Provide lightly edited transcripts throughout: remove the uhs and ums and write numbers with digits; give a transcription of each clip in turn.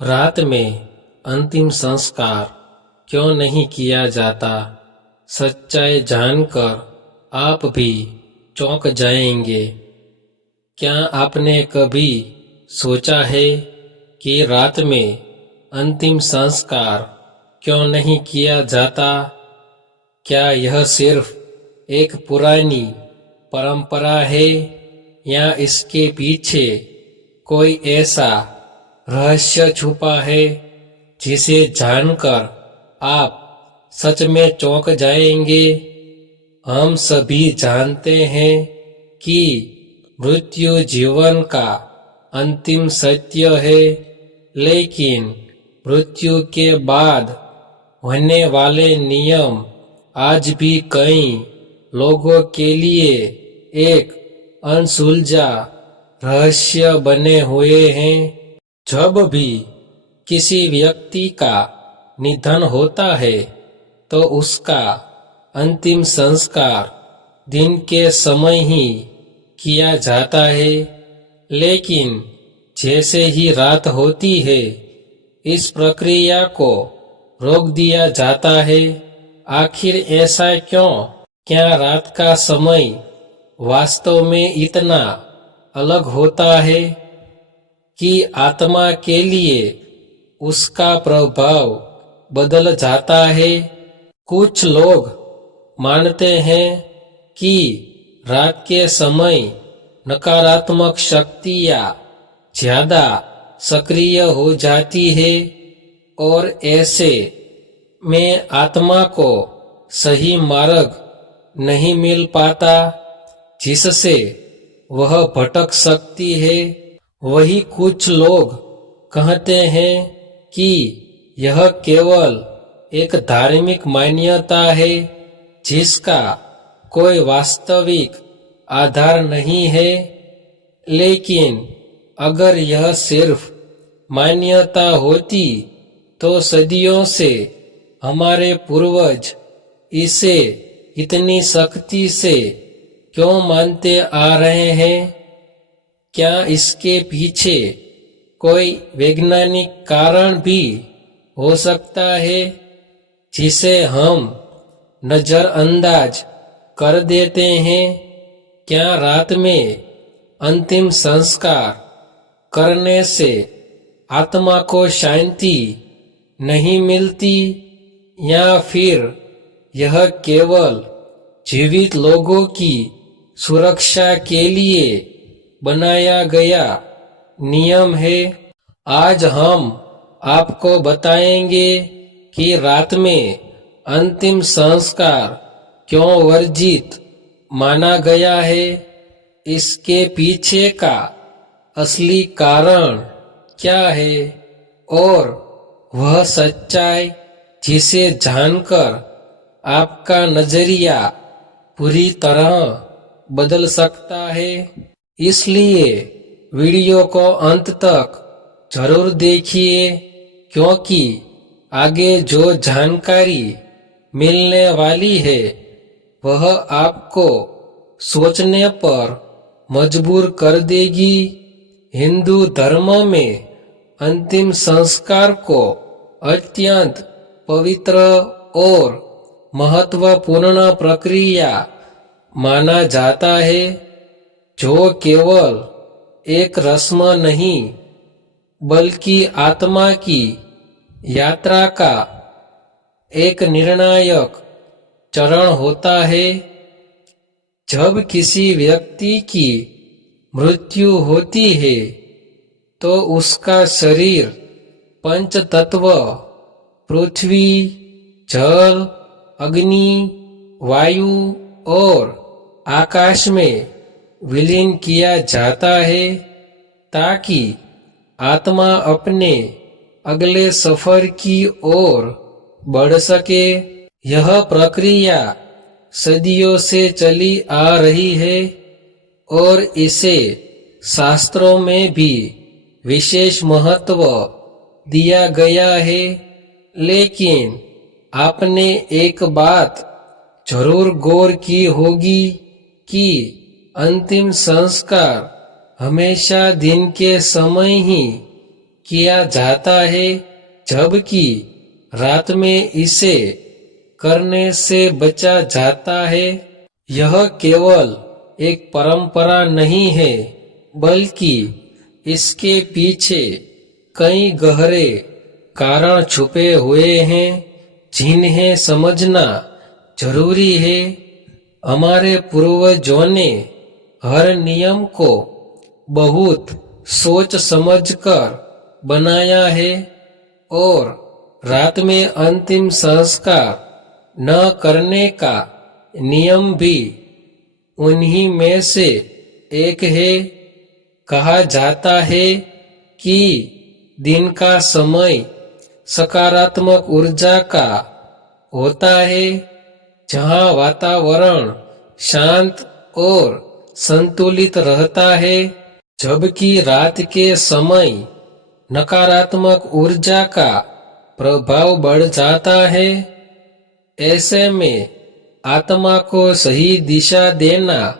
रात में अंतिम संस्कार क्यों नहीं किया जाता? सच्चाई जानकर आप भी चौंक जाएंगे। क्या आपने कभी सोचा है कि रात में अंतिम संस्कार क्यों नहीं किया जाता? क्या यह सिर्फ एक पुरानी परंपरा है या इसके पीछे कोई ऐसा रहस्य छुपा है जिसे जानकर आप सच में चौंक जाएंगे? हम सभी जानते हैं कि मृत्यु जीवन का अंतिम सत्य है, लेकिन मृत्यु के बाद होने वाले नियम आज भी कई लोगों के लिए एक अनसुलझा रहस्य बने हुए हैं। जब भी किसी व्यक्ति का निधन होता है तो उसका अंतिम संस्कार दिन के समय ही किया जाता है, लेकिन जैसे ही रात होती है इस प्रक्रिया को रोक दिया जाता है। आखिर ऐसा क्यों? क्या रात का समय वास्तव में इतना अलग होता है कि आत्मा के लिए उसका प्रभाव बदल जाता है? कुछ लोग मानते हैं कि रात के समय नकारात्मक शक्तियाँ ज्यादा सक्रिय हो जाती है और ऐसे में आत्मा को सही मार्ग नहीं मिल पाता, जिससे वह भटक सकती है। वही कुछ लोग कहते हैं कि यह केवल एक धार्मिक मान्यता है जिसका कोई वास्तविक आधार नहीं है। लेकिन अगर यह सिर्फ मान्यता होती तो सदियों से हमारे पूर्वज इसे इतनी सख्ती से क्यों मानते आ रहे हैं? क्या इसके पीछे कोई वैज्ञानिक कारण भी हो सकता है जिसे हम नजरअंदाज कर देते हैं? क्या रात में अंतिम संस्कार करने से आत्मा को शांति नहीं मिलती, या फिर यह केवल जीवित लोगों की सुरक्षा के लिए बनाया गया नियम है? आज हम आपको बताएंगे कि रात में अंतिम संस्कार क्यों वर्जित माना गया है, इसके पीछे का असली कारण क्या है और वह सच्चाई जिसे जानकर आपका नजरिया पूरी तरह बदल सकता है। इसलिए वीडियो को अंत तक जरूर देखिए, क्योंकि आगे जो जानकारी मिलने वाली है वह आपको सोचने पर मजबूर कर देगी। हिंदू धर्म में अंतिम संस्कार को अत्यंत पवित्र और महत्वपूर्ण प्रक्रिया माना जाता है, जो केवल एक रस्म नहीं बल्कि आत्मा की यात्रा का एक निर्णायक चरण होता है। जब किसी व्यक्ति की मृत्यु होती है तो उसका शरीर पंच तत्व पृथ्वी, जल, अग्नि, वायु और आकाश में विलीन किया जाता है ताकि आत्मा अपने अगले सफर की ओर बढ़ सके। यह प्रक्रिया सदियों से चली आ रही है और इसे शास्त्रों में भी विशेष महत्व दिया गया है। लेकिन आपने एक बात जरूर गौर की होगी कि अंतिम संस्कार हमेशा दिन के समय ही किया जाता है, जबकि रात में इसे करने से बचा जाता है। यह केवल एक परंपरा नहीं है, बल्कि इसके पीछे कई गहरे कारण छुपे हुए हैं, जिन्हें समझना जरूरी है। हमारे पूर्वजों ने हर नियम को बहुत सोच समझकर बनाया है, और रात में अंतिम संस्कार न करने का नियम भी उन्हीं में से एक है। कहा जाता है कि दिन का समय सकारात्मक ऊर्जा का होता है, जहाँ वातावरण शांत और संतुलित रहता है, जबकि रात के समय नकारात्मक ऊर्जा का प्रभाव बढ़ जाता है। ऐसे में आत्मा को सही दिशा देना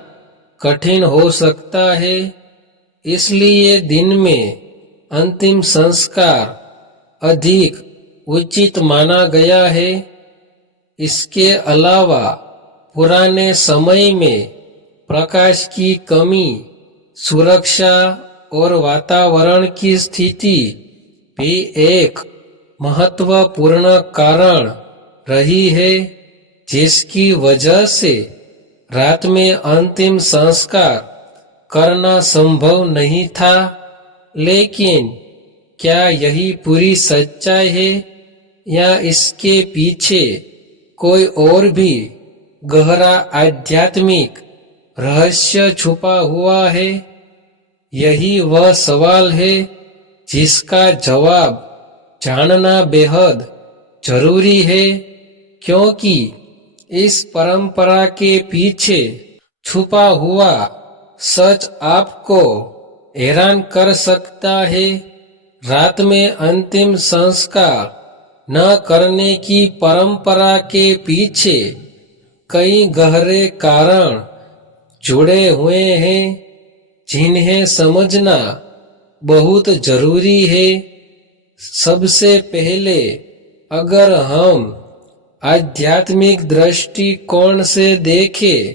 कठिन हो सकता है। इसलिए दिन में अंतिम संस्कार अधिक उचित माना गया है। इसके अलावा पुराने समय में प्रकाश की कमी, सुरक्षा और वातावरण की स्थिति भी एक महत्वपूर्ण कारण रही है, जिसकी वजह से रात में अंतिम संस्कार करना संभव नहीं था। लेकिन क्या यही पूरी सच्चाई है, या इसके पीछे कोई और भी गहरा आध्यात्मिक रहस्य छुपा हुआ है? यही वह सवाल है जिसका जवाब जानना बेहद जरूरी है, क्योंकि इस परंपरा के पीछे छुपा हुआ सच आपको हैरान कर सकता है। रात में अंतिम संस्कार न करने की परंपरा के पीछे कई गहरे कारण जुड़े हुए हैं, जिन्हें समझना बहुत जरूरी है। सबसे पहले, अगर हम आध्यात्मिक दृष्टिकोण से देखें,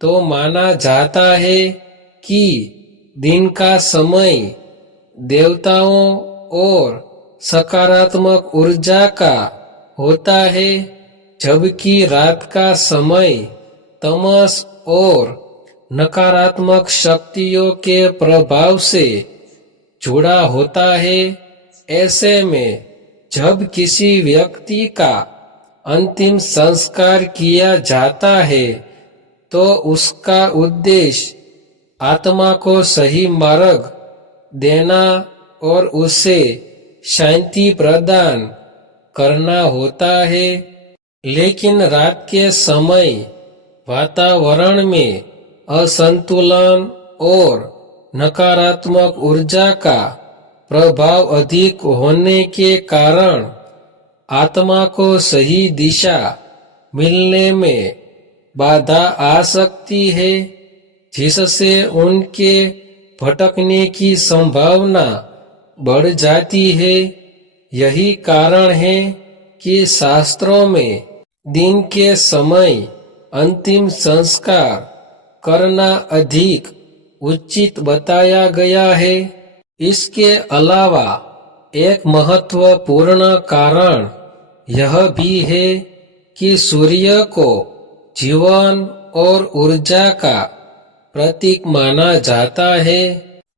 तो माना जाता है कि दिन का समय देवताओं और सकारात्मक ऊर्जा का होता है, जबकि रात का समय तमस और नकारात्मक शक्तियों के प्रभाव से जुड़ा होता है। ऐसे में जब किसी व्यक्ति का अंतिम संस्कार किया जाता है, तो उसका उद्देश्य आत्मा को सही मार्ग देना और उसे शांति प्रदान करना होता है। लेकिन रात के समय वातावरण में असंतुलन और नकारात्मक ऊर्जा का प्रभाव अधिक होने के कारण आत्मा को सही दिशा मिलने में बाधा आ सकती है, जिससे उनके भटकने की संभावना बढ़ जाती है। यही कारण है कि शास्त्रों में दिन के समय अंतिम संस्कार करना अधिक उचित बताया गया है। इसके अलावा एक महत्वपूर्ण कारण यह भी है कि सूर्य को जीवन और ऊर्जा का प्रतीक माना जाता है।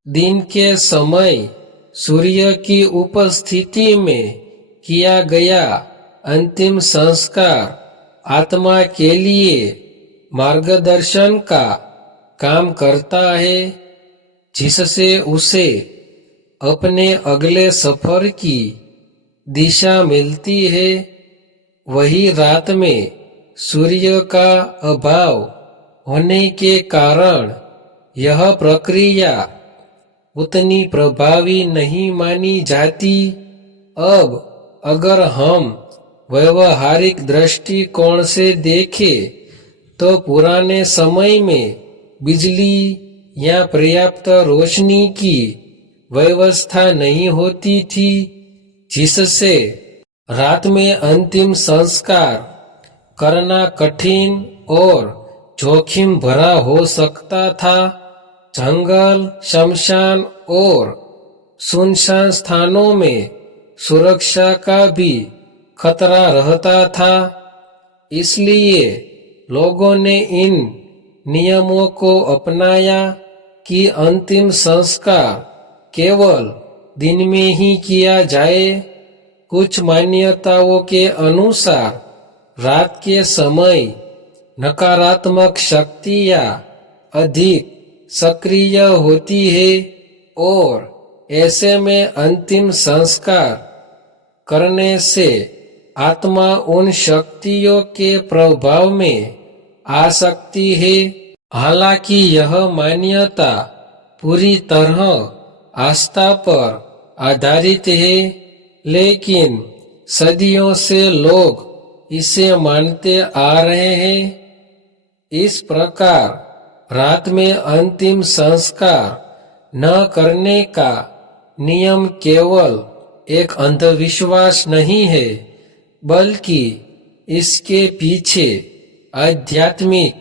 दिन के समय सूर्य की उपस्थिति में किया गया अंतिम संस्कार आत्मा के लिए मार्गदर्शन का काम करता है, जिससे उसे अपने अगले सफर की दिशा मिलती है। वही रात में सूर्य का अभाव होने के कारण यह प्रक्रिया उतनी प्रभावी नहीं मानी जाती। अब अगर हम व्यवहारिक दृष्टिकोण से देखें, तो पुराने समय में बिजली या पर्याप्त रोशनी की व्यवस्था नहीं होती थी, जिससे रात में अंतिम संस्कार करना कठिन और जोखिम भरा हो सकता था। जंगल, शमशान और सुनसान स्थानों में सुरक्षा का भी खतरा रहता था। इसलिए लोगों ने इन नियमों को अपनाया कि अंतिम संस्कार केवल दिन में ही किया जाए। कुछ मान्यताओं के अनुसार रात के समय नकारात्मक शक्तियाँ अधिक सक्रिय होती है और ऐसे में अंतिम संस्कार करने से आत्मा उन शक्तियों के प्रभाव में आ सकती है। हालांकि यह मान्यता पूरी तरह आस्था पर आधारित है, लेकिन सदियों से लोग इसे मानते आ रहे हैं। इस प्रकार रात में अंतिम संस्कार न करने का नियम केवल एक अंधविश्वास नहीं है, बल्कि इसके पीछे आध्यात्मिक,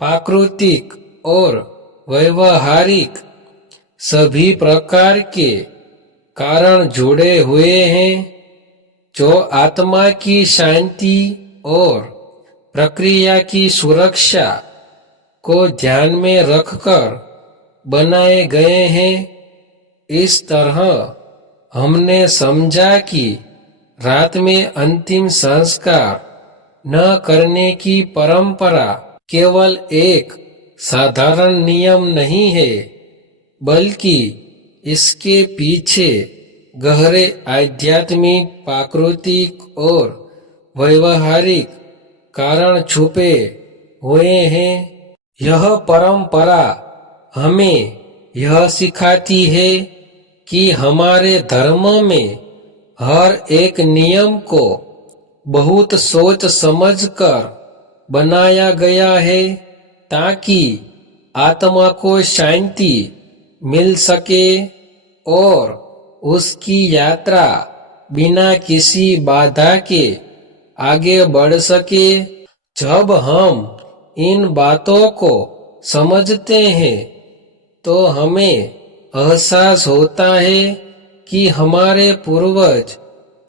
प्राकृतिक और व्यवहारिक सभी प्रकार के कारण जुड़े हुए हैं, जो आत्मा की शांति और प्रक्रिया की सुरक्षा को ध्यान में रखकर बनाए गए हैं। इस तरह हमने समझा कि रात में अंतिम संस्कार न करने की परंपरा केवल एक साधारण नियम नहीं है, बल्कि इसके पीछे गहरे आध्यात्मिक, प्राकृतिक और व्यवहारिक कारण छुपे हुए हैं। यह परंपरा हमें यह सिखाती है कि हमारे धर्म में हर एक नियम को बहुत सोच समझकर बनाया गया है, ताकि आत्मा को शांति मिल सके और उसकी यात्रा बिना किसी बाधा के आगे बढ़ सके। जब हम इन बातों को समझते हैं तो हमें एहसास होता है कि हमारे पूर्वज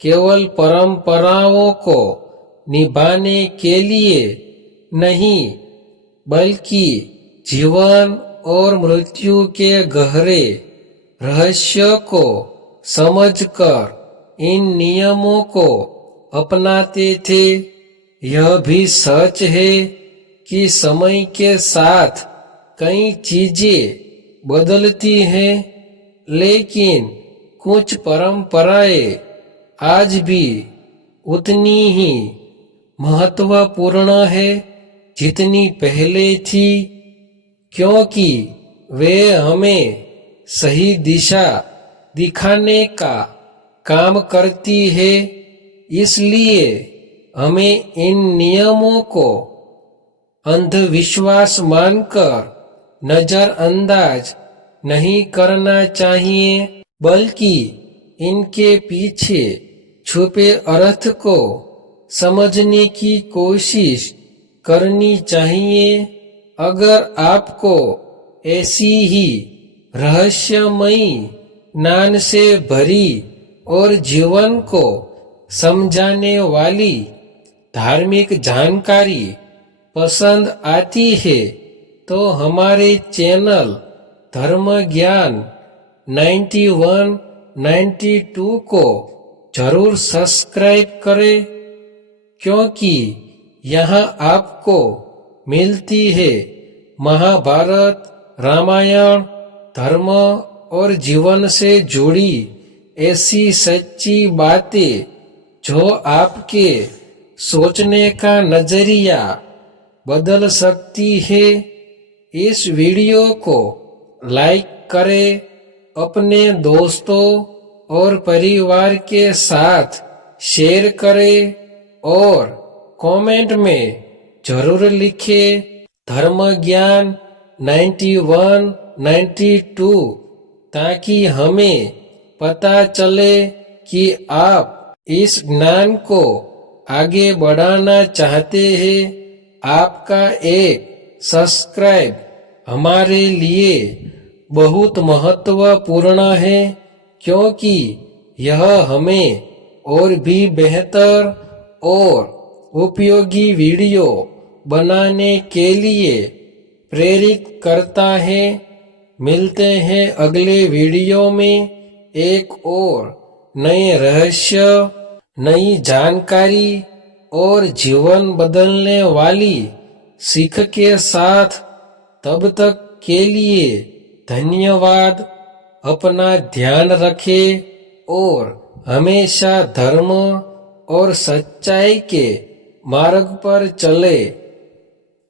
केवल परंपराओं को निभाने के लिए नहीं, बल्कि जीवन और मृत्यु के गहरे रहस्य को समझकर इन नियमों को अपनाते थे। यह भी सच है कि समय के साथ कई चीजें बदलती हैं, लेकिन कुछ परंपराएं आज भी उतनी ही महत्वपूर्ण है जितनी पहले थी, क्योंकि वे हमें सही दिशा दिखाने का काम करती है। इसलिए हमें इन नियमों को अंधविश्वास मानकर नजरअंदाज नहीं करना चाहिए, बल्कि इनके पीछे छुपे अर्थ को समझने की कोशिश करनी चाहिए। अगर आपको ऐसी ही रहस्यमयी, ज्ञान से भरी और जीवन को समझाने वाली धार्मिक जानकारी पसंद आती है, तो हमारे चैनल धर्म ज्ञान 9192 को जरूर सब्सक्राइब करें, क्योंकि यहाँ आपको मिलती है महाभारत, रामायण, धर्म और जीवन से जुड़ी ऐसी सच्ची बातें जो आपके सोचने का नजरिया बदल सकती है। इस वीडियो को लाइक करें, अपने दोस्तों और परिवार के साथ शेयर करें और कमेंट में जरूर लिखें धर्म ज्ञान 9192 ताकि हमें पता चले कि आप इस ज्ञान को आगे बढ़ाना चाहते हैं। आपका एक सब्सक्राइब हमारे लिए बहुत महत्वपूर्ण है, क्योंकि यह हमें और भी बेहतर और उपयोगी वीडियो बनाने के लिए प्रेरित करता है। मिलते हैं अगले वीडियो में एक और नए रहस्य, नई जानकारी और जीवन बदलने वाली सीख के साथ। तब तक के लिए धन्यवाद। अपना ध्यान रखें और हमेशा धर्म और सच्चाई के मार्ग पर चले।